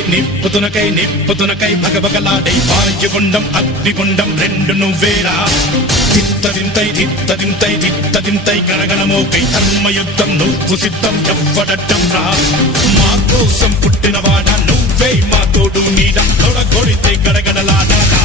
నిప్పుతునకై భగభగలాడై వాయుగుండం అగ్నిగుండం రెండు నువ్వేరా దిత్తదింతై గణగణమోకై ధర్మయుద్ధం నువ్వు సిద్ధం ఎవ్వడట్టం రా మా కోసం పుట్టినవాడా నువ్వే మా తోడు నీడ కొడితే గడగడలాడా